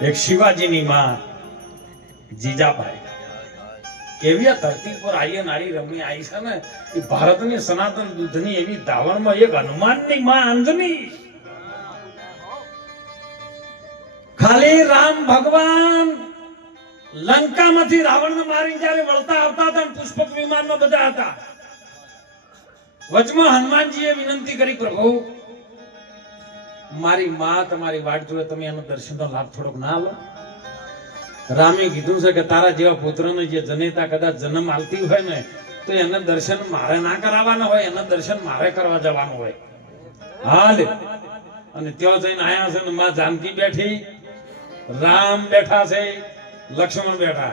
એક શિવાજીની માં જીજાબાઈ. આ ધરતી પર આર્ય નારી રમણી આવી છે ને, એ ભારતની સનાતન દૂધની એવી દાવણમાં એક હનુમાનની માં અંજની ખાલી રામ ભગવાન લંકામાંથી રાવણને મારી જ્યારે વળતા આવતા હતા પુષ્પક વિમાનમાં બધા હતા. વચમાં હનુમાનજીએ વિનંતી કરી, પ્રભુ મારી માં, તમારી વાટ જોડે તમે એનો દર્શનનો લાભ થોડોક ના લો. રામે કીધું છે કે તારા જેવા પુત્રને જે જનેતા કદાચ જન્મ આવતી હોય ને, તો એને દર્શન મારે ના કરાવવાના હોય, એના દર્શન મારે કરવા જવાનું હોય. હાલ. અને ત્યાં જઈને આયા છે ને માં જાનકી બેઠી. રામ બેઠા છે, લક્ષ્મણ બેઠા.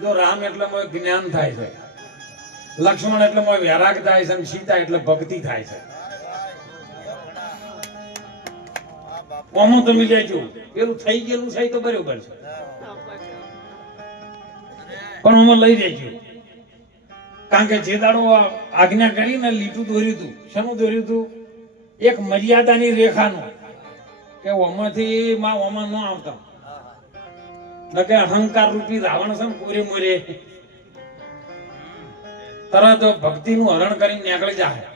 જો રામ એટલે મોય જ્ઞાન થાય છે. લક્ષ્મણ એટલે મોય વૈરાગ થાય છે અને સીતા એટલે ભક્તિ થાય છે. ઓમાં તમે લેજો પેલું થઈ ગયેલું છે તો બરોબર છે. પણ ઓમાં લઈ લેજો. કારણ કે જે દાડો આજ્ઞા કરીને લીટું દોર્યું હતું શેનું દોર્યું હતું એક મર્યાદાની રેખાનું. કે ઓમાંથી માં ઓમાં ન આવતા. નકે અહંકાર રૂપી રાવણ છે ને કોરે મોરે. તરત ભક્તિનું હરણ કરીને નીકળી જાય.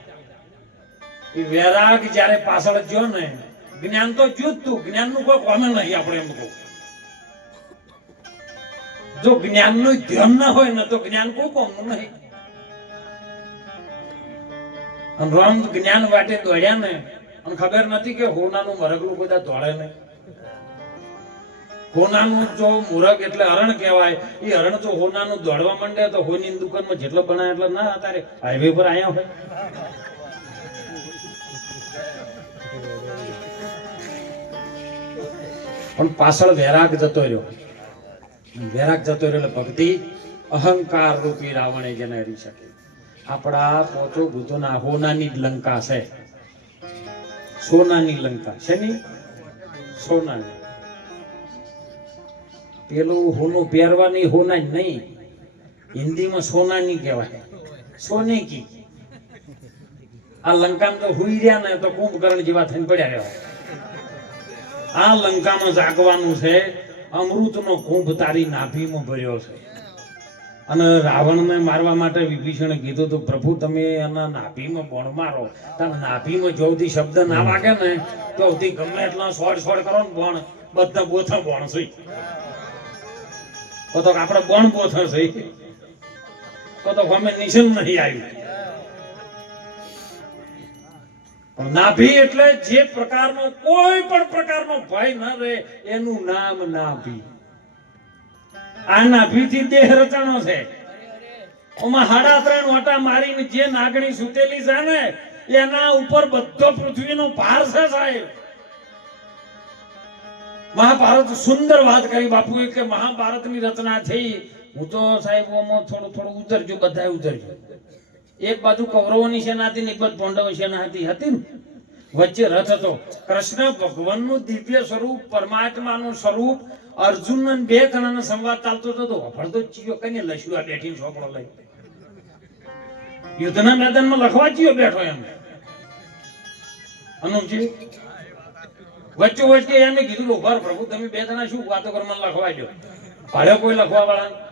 એ વૈરાગ જ્યારે પાછળ જ્યો ને જ્ઞાન તો જ્યું તું. જ્ઞાનનું કોઈ કોમે નહીં, આપણે એમ કહું. જો જ્ઞાનનું ધ્યાન ના હોય ને તો જ્ઞાન કોઈ કોમનું નહીં. અને રામ જ્ઞાન વાટે દોડ્યા ને, અને ખબર નથી કે હોનાનું મરગલું બધા દોડે ને. હોનાનું જો મુરગ એટલે હરણ કહેવાય. એ હરણ જો હોનાનું દોડવા માંડે તો હોની દુકાનમાં જેટલો બનાય એટલે ના અત્યારે હાઈવે પર આયા હોય. પણ પાછળ વૈરાગ જતો રહ્યો. વૈરાગ જતો રહ્યો એટલે ભક્તિ અહંકાર રૂપી રાવણે જેને હરી શકે આપણા પોચો ભૂતોના હોનાની લંકા છે. સોનાની લંકા છે ની? સોનાની. પેલું હોનું પહેરવાની હોના જ નહીં. હિન્દીમાં સોનાની કહેવાય. સોને કી? આ લંકામાં તો હુઈ રહ્યા ને તો કુંભકર્ણ જેવા થઈને પડ્યા રહેવાય. આ લંકામાં જાગવાનું છે અમૃતનો કુંભ તારી નાભીમાં ભર્યો છે. અને રાવણને મારવા માટે વિભીષણે કીધું તો પ્રભુ તમે એના નાભીમાં બોણ મારો. તારા નાભીમાં જો સુધી શબ્દ ના વાગે ને તો ગમે એટલા સોડ સોડ કરો ને બોણ. બધા બોથા બોણ છે. તો તો આપણે બોણ બોથા છે. તો તો ગમે નિશન નહીં આવ્યું. નાભી એટલે જે પ્રકારનો કોઈ પણ પ્રકારનો ભય ન રહે, એનું નામ નાભી. આ નાભીથી દેહ રચાણો છે. ઓમાં હાડા ત્રણ ઓટા મારીને જે નાગણી સુતેલી છે ને, એના ઉપર બધો પૃથ્વીનો ભાર છે સાહેબ. મહાભારત સુંદર વાત કરી બાપુએ કે મહાભારતની રચના થઈ. હું તો સાહેબ થોડું થોડું ઉતરજો બધા ઉતરજો. એક બાજુ કૌરવોની સેના હતી એક બાજુ પાંડવો સેના હતી હતી વચ્ચે રથ હતો. કૃષ્ણ ભગવાનનું દિવ્ય સ્વરૂપ, પરમાત્માનું સ્વરૂપ અર્જુન બે કણાનો સંવાદ ચાલતો હતો. તો ચીયો કઈને લસ્યું આ બેઠી છોકરો લઈ. યુદ્ધના મેદાનમાં લખવા ચીયો બેઠો એમ. અનુજી વચ્ચે વચ્ચે એમને કીધું ઉભાર પ્રભુ, તમે બે જણા શું વાતો કરવા લખવા જો ભલે કોઈ લખવા વાળા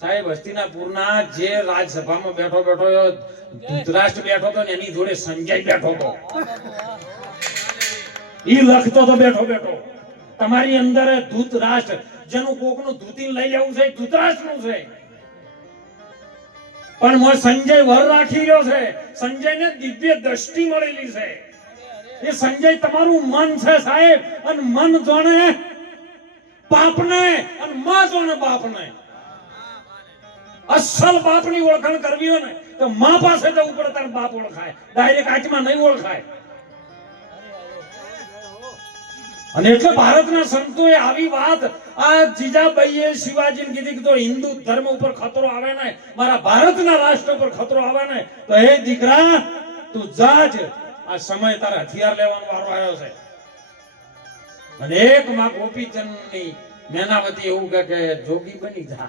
સાહેબ, હસ્તિનાપુરના જે રાજસભામાં બેઠો બેઠો ધૃતરાષ્ટ્ર બેઠો હતો ને એની જોડે સંજય બેઠો હતો. ઈ લખતો તો બેઠો બેઠો. તમારી અંદર ધૃતરાષ્ટ્ર, જેનું કોકનું ધૂતિન લઈ લેવું છે ધૂતરાષ્ટ્રનું છે. પણ મો સંજય વર રાખી રહ્યો છે. સંજયને દિવ્ય દ્રષ્ટિ મળેલી છે. એ સંજય તમારું મન છે સાહેબ. અને મન જોણે પાપને, અને માં જોણે બાપને. અસલ બાપની ઓળખાણ કરવી હોય ને, તો મા પાસે જવું પડે, તાર બાપ ઓળખાય. ડાયરેક્ટ આંચમાં નહીં ઓળખાય. અને એટલે ભારતના સંતોએ આવી વાત, આ જીજાબાઈએ શિવાજીને કીધી કે તો હિન્દુ ધર્મ ઉપર ખતરો આવે ને, મારા ભારતના રાષ્ટ્ર ઉપર ખતરો આવે ને, તો હે દીકરા, તું જાજ આ સમય તારા હથિયાર લેવાનો વારો આવ્યો છે. અને એક માં ગોપીચંદની મેનાવતી એવું કે, જોગી બની જા.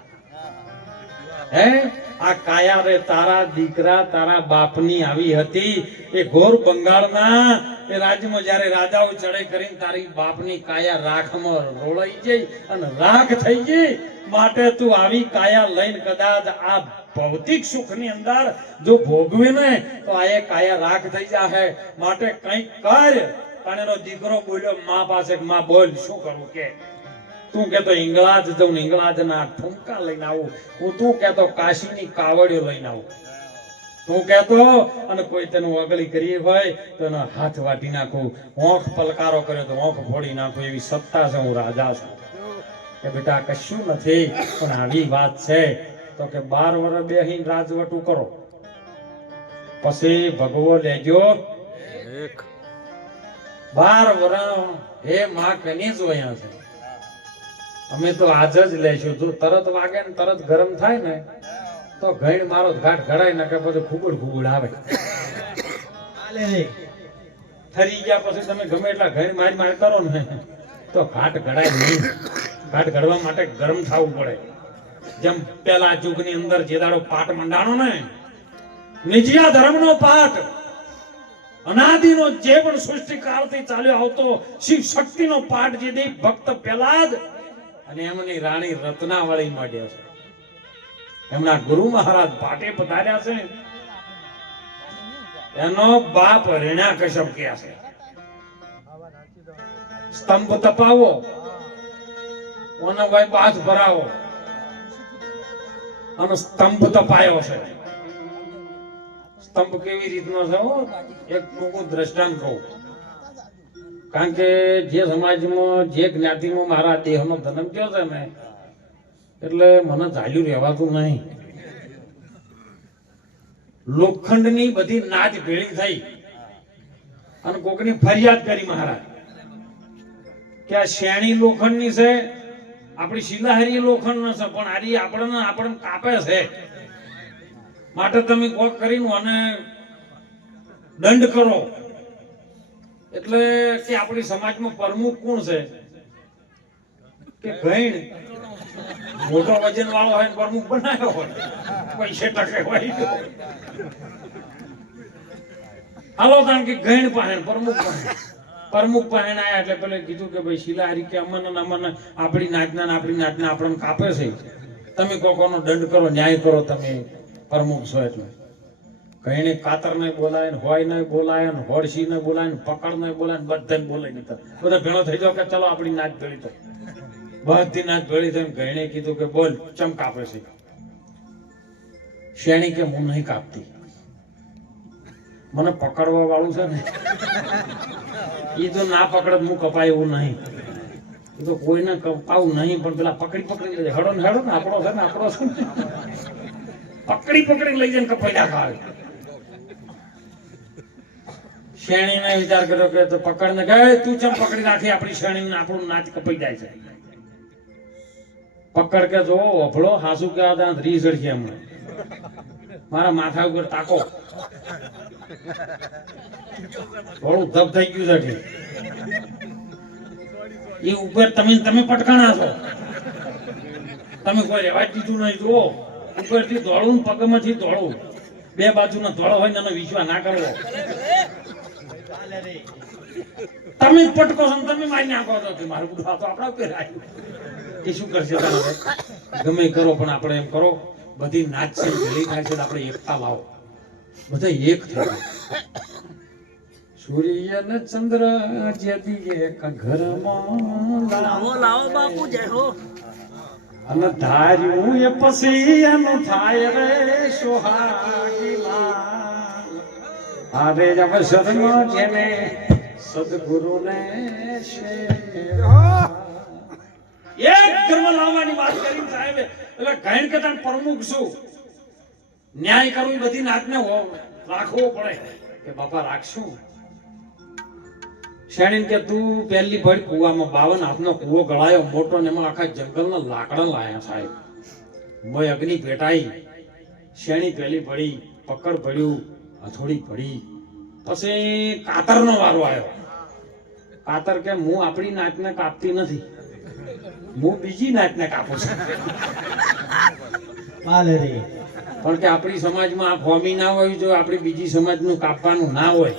હે? આ કાયા રે, તારા દીકરા, તારા બાપની આવી હતી. એ ઘોર બંગાળના, એ રાજ્યમાં જ્યારે રાજાઓ ચડે કરીને તારી બાપની કાયા રાખમાં રોળાઈ જઈ અને રાખ થઈ ગઈ, માટે તું આવી કાયા લઈને કદાચ આ ભૌતિક સુખની અંદર જો ભોગવે ને, તો આ એ કાયા રાખ થઈ જાહે. માટે કંઈક કર. પણ એનો દીકરો બોલ્યો, મા પાસે, મા બોલ, શું કરું કે? તું કેતો ઇંગળાજ જઉં ને ઇંગળાજના ઠુમકા લઈને આવું. હું તું કેતો કાશીની કાવડીઓ લઈને આવું. તું કેતો અને કોઈ તેનું અગલી કરી હોય તો એનો હાથ વાટી નાખું. ઓંખ પલકારો કર્યો તો ઓંખ ફોડી નાખું એવી સત્તા છે હું રાજા છું. કે બેટા કશું નથી પણ આવી વાત છે. તો કે બાર વર્ષ અહીં રાજવટું કરો. પછી ભગવો લેજો. બાર વર્ષ હે માં કની જોયા છે? અમે તો આજ જ લેશું જો તરત વાગે ને તરત ગરમ થાય ને તો ઘઈણ મારો ઘાટ ઘડાય ને કે પછી ખુબડ ખુબડ આવે. થરી ગયા પછી તમે ગમે એટલા ઘઈણ મારી મારી કરો ને તો ઘાટ ઘડાય નહીં. ઘાટ ઘડવા માટે ગરમ થવું પડે. જેમ પેલા યુગની અંદર જે દાડો પાટ મંડાણો ને નિજિયા ધર્મનો પાઠ અનાદિનો જે પણ સૃષ્ટિ કાળથી ચાલ્યો આવતો શિવ શક્તિનો પાઠ જે દે ભક્ત પેલા જ અને એમની રાણી રત્નાવળી મળ્યા છે. એમના ગુરુ મહારાજ પાટે પધાર્યા છે. એનો બાપ રેણા કશ્યપ ક્યાં છે. સ્તંભ તપાવો. ઓનો ભાઈ બાથ ભરાવો. અને સ્તંભ તપાયો છે. સ્તંભ કેવી રીતનો છે એક ટૂંકું દ્રષ્ટાંત કહું. કારણ કે જે સમાજમાં, જે જ્ઞાતિમાં મારા દેહનો જન્મ થયો છે ને, એટલે મને ચાલ્યું રહેવાતું નહીં. લોખંડની બધી નાચ ભેળી થઈ. અને કોકની ફરિયાદ કરી મહારાજ, કે આ શેણી લોખંડની છે, આપણી શિલાહારી લોખંડ છે, પણ હારી આપણને આપણને કાપે છે. માટે તમે કોક કરીને અને દંડ કરો. એટલે કે આપણી સમાજમાં પ્રમુખ કોણ છે? કે ગઈણ મોટો વજન વાળો હોય પ્રમુખ બનાવ્યો હોય. પૈસે ટકે હોય. હાલો, કારણ કે ગૈણ પહેણ પ્રમુખ પ્રમુખ પહેણ આવ્યા એટલે પેલે કીધું કે ભાઈ શિલાહારી કે અમને અમને આપણી નાચના આપણી નાજના આપણને કાપે છે. તમે કોકોનો દંડ કરો, ન્યાય કરો, તમે પ્રમુખ છો એટલે. કઈને કાતર ને બોલાય હોય ને બોલાય ને હોડસી ને બોલાય ને પકડ ને બોલાય ને બોલાય ને બધા ભેણો થઈ જાવ કે ચલો આપણી નાચ ભેળી થઈ બધી નાચ ભેળી થઈને ગઈને કીધું કે બોલ, ચમ કાપે છે? શેણી કે હું નહીં કાપતી? મને પકડવા વાળું છે ને એ તો ના પકડે, હું કપાય એવું નહીં. એ તો કોઈને કપાવું નહીં, પણ પેલા પકડી પકડી લઈ હડો ને, હેડો ને, આપણો છે ને, આપણો છે ને. પકડી પકડી લઈ જઈને કપાઈ નાખાવે શેણીને વિચાર કર્યો કે તો પકડને ગયે તું ચમ પકડી નાખી? આપણી શેણીને આપણું નાચ કપાઈ જાય છે. પકડ કે જો અભળો હાસુ કે આ રીસ છે હમણાં. મારા માથા ઉપર તાકો. થોડું ધબ થઈ ગયું છે એ ઉપર તમે તમે પટકાણા છો. તમે કોઈ રેવા જ દીધું નહીં, જુઓ. ઉપરથી દોડું પગમાંથી દોડું. બે બાજુનો દોડો હોય ને એનો વિશ્વાસ ના કરવો. તમે પટકો છો તમે મારી નાખો તો. કે મારું બધું તો આપણા ઉપર આવ્યું કે શું કરશે તમે ગમે કરો પણ આપણે એમ કરો બધી નાચ છે ભેળી થાય છે આપણે એકતા લાવો બધા એક થાય સૂર્ય ને ચંદ્ર જેથી એક ઘરમાં લાવો લાવો બાપુ જય હો. અને ધાર્યું એ પછી એનું થાય રે સોહાગી આરે જમ સદગુરુ જેને સદગુરુને. એક ધર્મ લાવવાની વાત કરી સાહેબ, એટલે ઘાણ કથા પ્રમુખ છું. ન્યાય કરવું બધી નાતને રાખવો પડે. કે બાપા, રાખશું. શેણીને કે, તું પહેલી ભર કુવામાં બાવન હાથનો કુવો ગળાયો મોટો ને એમાં આખા જંગલના લાકડા લાયા સાહેબ. મોય અગ્નિ પેટાઈ. શેણી પહેલી ભળી પકડ પડ્યું હથોડી પડી. પછી કાતરનો વારો આવ્યો. કાતર કે હું આપણી નાચને કાપતી નથી. હું બીજી નાચને કાપું છું. પણ કે આપણી સમાજમાં આ ફોમી ના હોય જો આપણી બીજી સમાજનું કાપવાનું ના હોય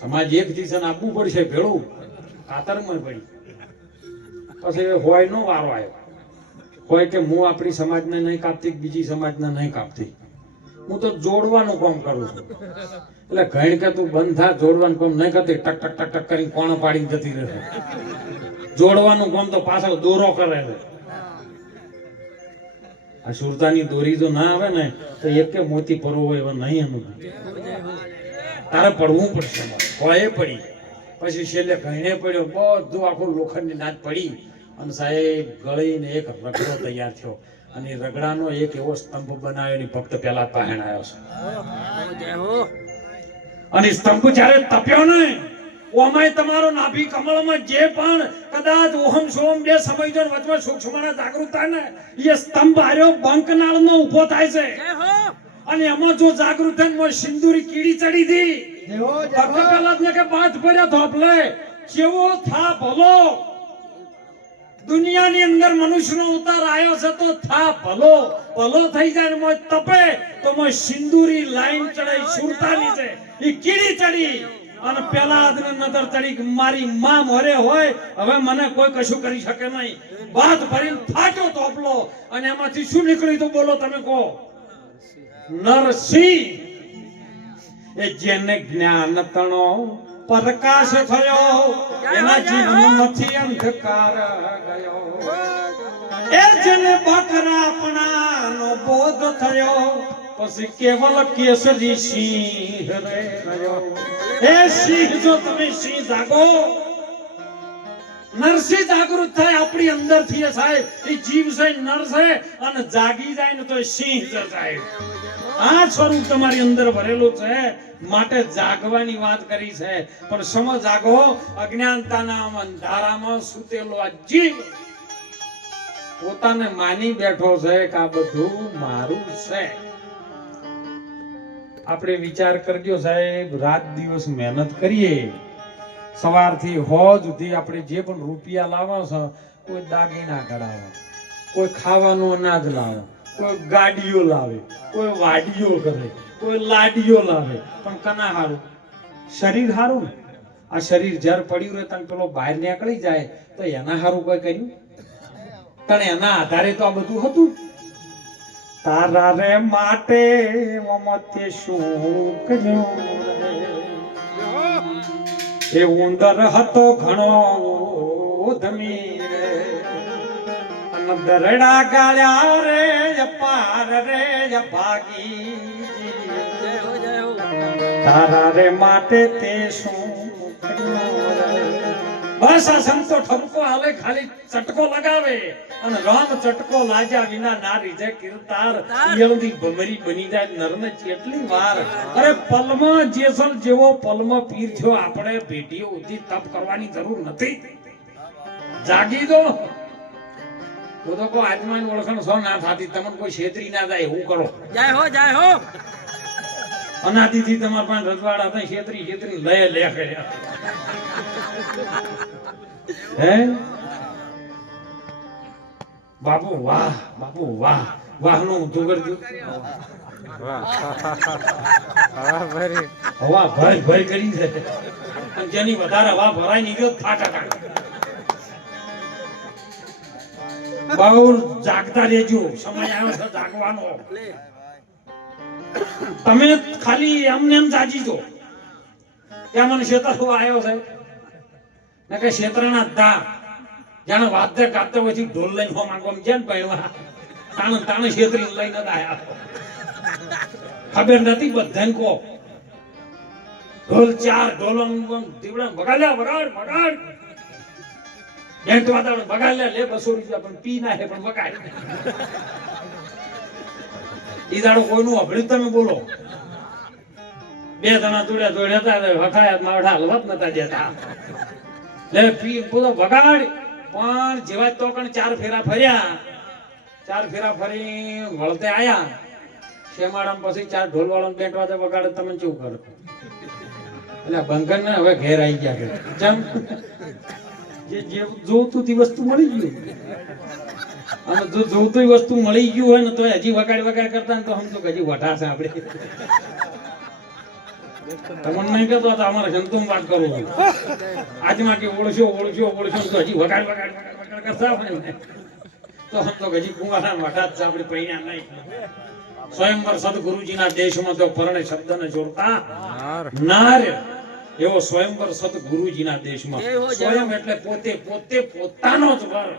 સમાજ એક દિશાને આપવું પડશે ભેળું. કાતરમાં પડી. પછી હોય નો વારો આવ્યો. હોય કે હું આપણી સમાજને નહીં કાપતી બીજી સમાજને નહીં કાપતી. હું તો જોડવાનું કામ કરું છું. એટલે ઘણી કે તું બંધ થા, જોડવાનું કામ નહીં કરતી, ટક ટક ટક ટક કરીને કોણ પાડીને જતી રહે. જોડવાનું કામ તો પાછળ દોરો કરે છે. આ સુરતાની દોરી જો ના આવે ને, તો એક કે મોતી પરવો હોય એવા નહીં એનું. તારે પડવું પડશે. હોય પડી. પછી છેલ્લે ઘણે પડ્યો, બધું આખું લોખંડની નાદ પડી. અને સાહેબ ગળીને એક રગડો તૈયાર થયો. અને રગડાનો એક એવો સ્તંભ બનાવ્યો ને ભક્ત પેલા પહેણાયો છે. અને સ્તંભ જ્યારે તપ્યો ને ઓમાય તમારો નાભી કમળમાં જે પણ કદાચ ઓહમ સોમ બે સમયજો ને વચમાં સૂક્ષ્મના જાગૃતતા ને એ સ્તંભ હાર્યો બંકનાળનો ઊભો થાય છે. અને એમાં જો જાગૃત થઈને મોય સિંદૂરી કીડી ચડી હતી ભક્ત પહેલા કે બાથ ભર્યા ધોપલે. કેવો થા ભલો. દુનિયાની અંદર મનુષ્યનો અવતાર આવ્યો છે તો થા, ભલો. ભલો થઈ જાય મોય તપે, તો મોય સિંદૂરી લાઈન ચડાઈ સુરતાની છે. એ કીડી ચડી. અને પેલા આદને નજર ચડી મારી માં મોરે હોય, હવે મને કોઈ કશું કરી શકે નહીં. વાત ભરીને ફાટ્યો તોપલો અને એમાંથી શું નીકળ્યું તો બોલો તમે કહો. નરસિંહ. એ જેને જ્ઞાન તણો પ્રકાશ થયો. એના જીવનમાંથી અંધકાર ગયો. એ જેને બકરાપણાનો બોધ થયો પછી કેવલ કેસરી સિંહ રે રહ્યો. એ સિંહ જો તમે સિંહ જાગો નરસિંહ જાગૃત થાય આપણી અંદરથી સાહેબ. એ જીવ છે નર છે અને જાગી જાય ને તો સિંહ છે સાહેબ આ સ્વરૂપ તમારી અંદર ભરેલું છે. માટે જાગવાની વાત કરી છે. પણ સમ જાગો, અજ્ઞાનતાના અંધારામાં સૂતેલો આ જીવ પોતાને માની બેઠો છે કે આ બધું મારું છે. આપણે વિચાર કરજો સાહેબ, રાત દિવસ મહેનત કરીએ. સવારથી હોજ સુધી આપણે જે પણ રૂપિયા લાવો છો, કોઈ દાગીના કરાવો કોઈ ખાવાનું અનાજ લાવે. કોઈ ગાડીઓ લાવે, કોઈ વાડીઓ કરે, કોઈ લાડીઓ લાવે, પણ કના હારું? શરીર હારું ને? આ શરીર જ્યારે પડ્યું રહે તને પેલો બહાર નીકળી જાય, તો એના હારું કોઈ કર્યું? પણ એના આધારે તો આ બધું હતું? તારા રે માટે મમતે શું કર્યું એ ઉંદર હતો ઘણો ધમી. અને ગાળ્યા રે પાર રે ભાગી તારા રે માટે તે શું બસ આ સંતો ઠમકો આવે ખાલી ચટકો લગાવે અને રામ ચટકો લાગ્યા વિના ના રીજે કીર્તાર યલદી ભમરી બની જાય નરને કેટલી વાર. અરે પલમ જેસલ જેવો પલમ પીર થયો આપણે ભેટીઓ ઉધી તપ કરવાની જરૂર નથી. જાગી દો. હું તો કોઈ આત્માની ઓળખાણ સો ના થતી. તમને કોઈ છેતરી ના જાય એવું કરો. જય હો જય હો. અનાદિથી તમારા પાસે રજવાડા હતા છેતરી છેતરી લય લે કર્યા હે? બાપુ વાહ બાપુ વાહ. વાહનું ઊંધું કરજો. હવા ભય ભય કરી છે. અને જેની વધારે હવા ભરાય નીકળ્યો ફાટા કાઢે બહુ જાગતા રહેજો. સમય આવ્યો છે જાગવાનો. તમે ખાલી એમને એમ જાજી જો ત્યાં મને શેતરો આવ્યો છે. ને કે શેતરાના દા. જાણે વાદ્ય ગાતે પછી ઢોલ લઈને હો માંગવા છે ને પહેલા તાણ તાણે શેતરી લઈને જ આયા. ખબર નથી બધાને કહો. ઢોલ ચાર ઢોલો દીવડા વગાડ્યા વગાડ. વગાડ તો વાદળ બગાડ લે બસો રૂપિયા, પણ પી ના પણ વગાડ. ઈ દાડો કોઈનું અભળ્યું તમે બોલો. બે જણા જોડ્યા જોડ્યા હતા વખાયા માવડા હલવત નતા દેતા. લે, પી, બોલો બગાડ પણ જેવા તો કણ ચાર ફેરા ફર્યા. ચાર ફેરા ફરી વળતે આયા. શેમાડામ પછી ચાર ઢોલ વાળો બેટ વાજે વગાડે તમે શું કરો? એટલે બંકન ને હવે ઘેર આવી ગયા કેમ જે જે જોતું તે વસ્તુ મળી ગયું. અને જો જોતું વસ્તુ મળી ગયું હોય ને તો હજી વગાડ વગાડ કરતા ને તો સમજો કે હજી વઢાશે આપણે. તમને નહીં કહેતો તો અમારે જંતુમ વાત કરવું આજમાં કે ઓળશો ઓળશો ઓળશો તો હજી વગાડ વગાડ વગાડ કરતા આપણે તો સમજો કે હજી કુંવારા વઢા જ છે આપણે પૈણા નહીં. સ્વયંવર સદગુરુજીના દેશમાં તો પરણે શબ્દને જોડતા નાર. એવો સ્વયંવર સદગુરુજીના દેશમાં. સ્વયં એટલે પોતે પોતે પોતાનો જ વર.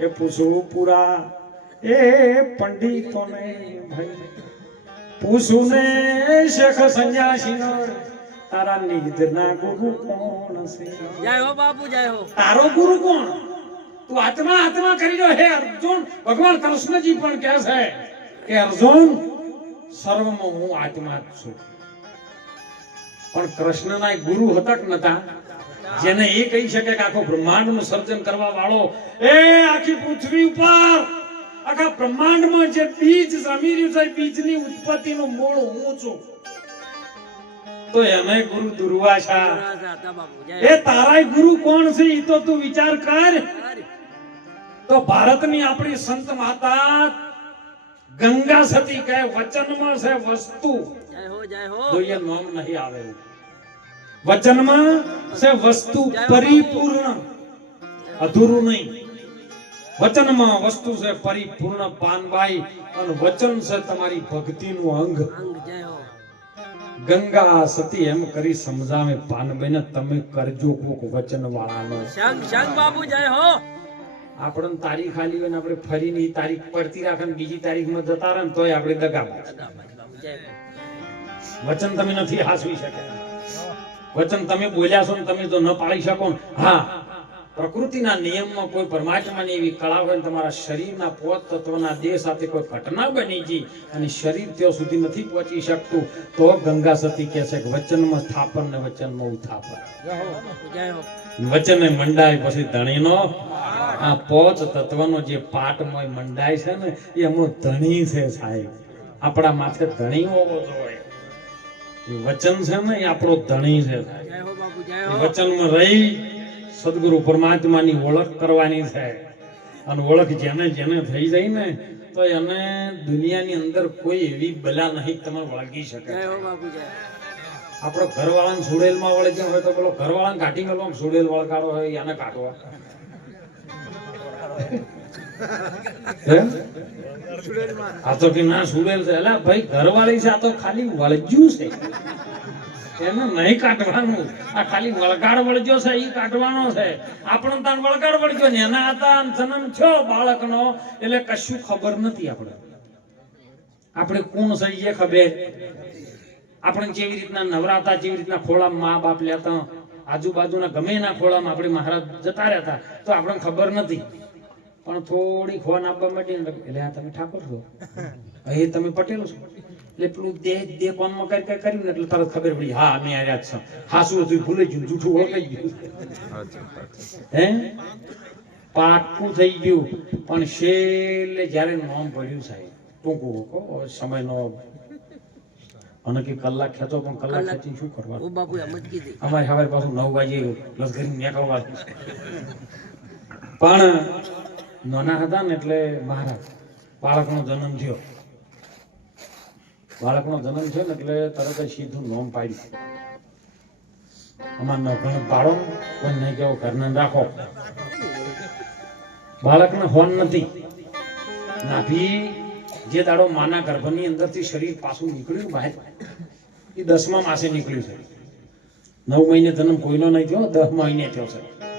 એ પૂછું પૂરા એ પંડિતોને ભાઈ. પૂછું ને શેખ સંન્યાસીનો તારા નિધના ગુરુ કોણ છે જય હો બાપુ જય હો. તારો ગુરુ કોણ? તું આત્મા આત્મા કરી રહ્યો. હે અર્જુન ભગવાન કૃષ્ણજી પણ કહે છે કે અર્જુન સર્વમાં હું આત્મા જ છું. પણ કૃષ્ણના ગુરુ હતા કે નતા? જેને એ કહી શકે કે આખો બ્રહ્માંડનું સર્જન કરવા વાળો. એ આખી પૃથ્વી ઉપર! આખા બ્રહ્માંડમાં જે બીજ જમી રહ્યું છે બીજની ઉત્પત્તિનું મૂળ હું છું. તો એને ગુરુ દુર્વાસા. એ તારાય ગુરુ કોણ છે એ તો તું વિચાર કર. તો ભારતની આપણી સંત માતા ગંગા સતી કહે વચનમાં છે વસ્તુ. જોઈએ નામ નહીં આવે વચનમાં છે વસ્તુ પરિપૂર્ણ. અધૂરું નહીં. વચનમાં વસ્તુ છે પરિપૂર્ણ પાનબાઈ અને વચન છે તમારી ભક્તિનું અંગ. ગંગા સતી એમ કરી સમજાવે પાનબાઈને તમે કરજો કોક વચન વાળાનો શંખ શંખ બાપુ જય હો. આપણને તારીખ આલી હોય ને આપણે ફરીને તારીખ પડતી રાખે ને બીજી તારીખમાં જતા રહે ને તોય આપણે હો વચન તમે નથી હાસવી શકે. વચન તમે બોલ્યા છો ને તમે જો ન પાળી શકો હા. પ્રકૃતિના નિયમમાં કોઈ પરમાત્માની એવી કળા હોય તમારા શરીરના પોત તત્વના દેહ સાથે કોઈ ઘટના બની ગઈ અને શરીર ત્યાં સુધી નથી પહોંચી શકતું તો ગંગા સતી કહે છે કે વચનમાં સ્થાપન ને વચનમાં ઉથાપન. વચન વચને મંડાય પછી ધણીનો આ પોચ તત્વનો જે પાટમય મંડાય છે ને એ એમનો ધણી છે સાહેબ. આપણા માથે ધણી હોવો જોઈએ. એ વચન છે ને એ આપણો ધણી છે સાહેબ. વચનમાં રહી સદગુરુ પરમાત્માની ઓળખ કરવાની છે. અને ઓળખ જેને જેને થઈ જાય ને તો એને દુનિયાની અંદર કોઈ એવી બલા નહીં તમે વળગી શકે. આપણો ઘરવાળાને સુડેલમાં વળગ્યો હોય તો પેલો ઘરવાળાને કાઢી ગયો સુડેલ વળગાડો હોય એને કાઢવા? આ તો કે ના સુડેલ છે. અલા ભાઈ ઘરવાળી છે આ તો ખાલી વળજ્યું છે. એને નહીં કાઢવાનું. આ ખાલી વળગાડ વળગ્યો છે એ કાઢવાનો છે. આપણને તાન વળગાડ વળગ્યો ને એના હતા જન્મ થયો બાળકનો એટલે કશું ખબર નથી આપણે. આપણે કોણ છે એ ખબર? આપણે જેવી રીતના નવરાતા જેવી રીતના ખોળા મા બાપ લેતા? આજુબાજુના ગમે એના ખોળામાં આપણે મહારાજ જતા રહેતા. તો આપણને ખબર નથી. પણ થોડી ખોન આપવા માટે એટલે આ તમે ઠાકોર છો. એ તમે પટેલ છો. એટલે પેલું દેહ દેહ કોનમાં કરી કઈ કર્યું ને એટલે તરત ખબર પડી હા અમે આ જ છું. હા શું હતું? ભૂલી ગયું જૂઠું ઓળખાઈ ગયું. હે? પાકું થઈ ગયું. પણ છેલ્લે જ્યારે નામ પડ્યું સાહેબ ટૂંકું કહો સમયનો અને કે કલાક ખેતો પણ કલાક ખેતી શું કરવાનું? ઓ બાપુ એમ જ કીધી અમારે સવારે પાછું નવ વાગે લશ્કરી નીકળવાનું પણ નાના હતા ને એટલે મહારાજ. બાળકનો જન્મ થયો. બાળકનો જન્મ થયો ને એટલે તરત જ સીધું નોમ પાડ્યું અમારનો ઘણો પાડો પણ નહીં કેવો ઘરને રાખો. બાળકને હોન નથી. નાભી, જે દાડો માના ગર્ભની અંદરથી શરીર પાછું નીકળ્યું બહાર, એ દસમા માસે નીકળ્યું છે. નવ મહિને જન્મ કોઈનો નહીં થયો દસ મહિને થયો છે.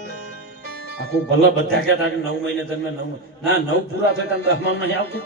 આખું ભલે બધા કહેતા કે નવ મહિને તમે નવ ના નવ પૂરા થાય ત્યારે દસમા નહીં આવતું?